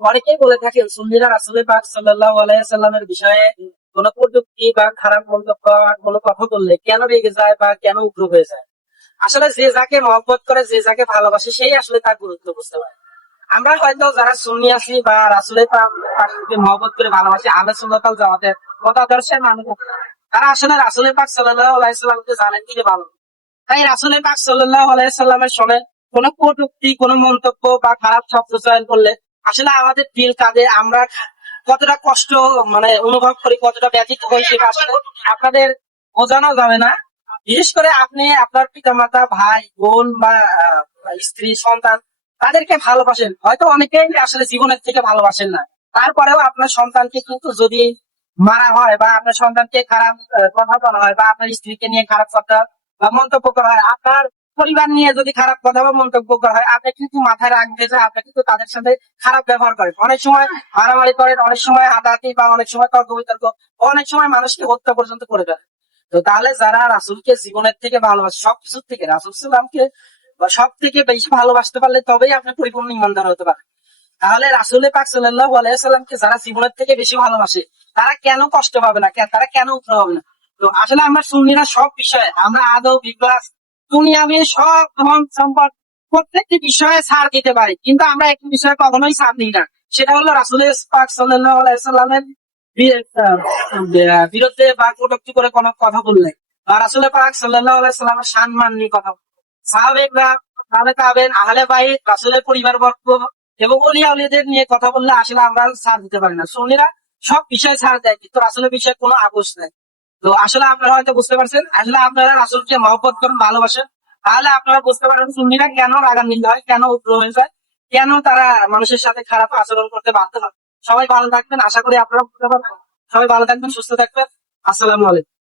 অনেকেই বলে থাকেন সুন্নিরা রাসূল পাক সাল্লাল্লাহু আলাইহি সাল্লামের বিষয়ে কোন কটূক্তি বা খারাপ মন্তব্য বা কোনো কথা বললে কেন রেগে যায় বা কেন উগ্র হয়ে যায়। আসলে যে যাকে মহব্বত করে, যে যাকে ভালোবাসে, সেই আসলে তার গুরুত্ব বুঝতে পারে। আমরা হয়তো যারা সুন্নি আছি বা রাসূলের পাককে মহব্বত করে ভালোবাসি, আহলে সুন্নাত ওয়াল জামাতের মতাদর্শের মানুষ, তারা আসলে রাসূলের পাক সাল্লাল্লাহু আলাইহি সাল্লামকে জানেন থেকে ভালো। তাই রাসূলের পাক সাল্লাল্লাহু আলাইহি সাল্লামের সঙ্গে কোনো কটূক্তি, কোনো মন্তব্য বা খারাপ শব্দ চয়ন করলে আসলে আমাদের দিল কাঁদে, আমরা কতটা কষ্ট অনুভব করি, কতটা ব্যথিত হই, সেটা আসলে আপনাদের বোঝানো যাবে না। বিশেষ করে আপনি আপনার পিতামাতা, ভাই, বোন বা স্ত্রী, সন্তান, তাদেরকে ভালোবাসেন, হয়তো অনেকেই আসলে জীবনের থেকে ভালোবাসেন না। তারপরেও আপনার সন্তানকে কিন্তু যদি মারা হয় বা আপনার সন্তানকে খারাপ কথা বলা হয় বা আপনার স্ত্রীকে নিয়ে খারাপ কথা বা মন্তব্য করা হয়, আপনার পরিবার নিয়ে যদি খারাপ কথা বা মন্তব্য করা হয়, আপনি কিন্তু মাথায় রাখবে যে আপনি কিন্তু তাদের সাথে খারাপ ব্যবহার করেন, অনেক সময় মারামারি করেন, অনেক সময় হাতাহাতি বা অনেক সময় তর্ক বিতর্ক, অনেক সময় মানুষকে হত্যা পর্যন্ত করে দেন। তো তাহলে যারা রাসূলকে জীবনের থেকে ভালোবাসে, সবকিছুর থেকে রাসূল সাল্লামকে বা সব থেকে বেশি ভালোবাসতে পারলে তবেই আপনি পরিপূর্ণ ইমানদার হতে পারেন। তাহলে রাসূল পাক সাল্লাল্লাহু আলাইহি সাল্লামকে যারা জীবনের থেকে বেশি ভালোবাসে, তারা কেন কষ্ট পাবে না, তারা কেন উঠতে হবে না। তো আসলে আমরা সুন্নিরা সব বিষয়ে, আমরা আদব, ইখলাস, দুনিয়াবি সব ধন সম্পদ প্রত্যেকটি বিষয়ে ছাড় দিতে পারি, কিন্তু আমরা একটি বিষয়ে কখনোই ছাড় দিই না। সেটা হলো রাসূল পাক সাল্লাল্লাহু আলাইহি সাল্লামের বিরুদ্ধে বা কটূক্তি করে কোনো কথা বললে বা রাসূল পাক সাল্লাল্লাহু আলাইহি সাল্লামের সম্মান নিয়ে কথা বললে, সাহাবায়ে তাবেঈন, আহলে বাইত, রাসূলের পরিবারবর্গ এবং ওলিয়া উলিয়াদের নিয়ে কথা বললে আসলে আমরা ছাড় দিতে পারি না। সুন্নিরা সব বিষয়ে ছাড় দেয়, কিন্তু রাসূলের বিষয়ে কোনো আপোষ নেই। তো আসলে আপনারা হয়তো বুঝতে পারছেন, আসলে আপনারা রাসূলকে মহব্বত করেন, ভালোবাসেন, তাহলে আপনারা বুঝতে পারেন সুন্নিরা কেন রাগান্বিত হয়, কেন উগ্র হয়ে যায়, কেন তারা মানুষের সাথে খারাপ আচরণ করতে বাধ্য হয়। সবাই ভালো থাকবেন, আশা করি আপনারা বুঝতে পারবেন। সবাই ভালো থাকবেন, সুস্থ থাকবেন। আসসালামু আলাইকুম।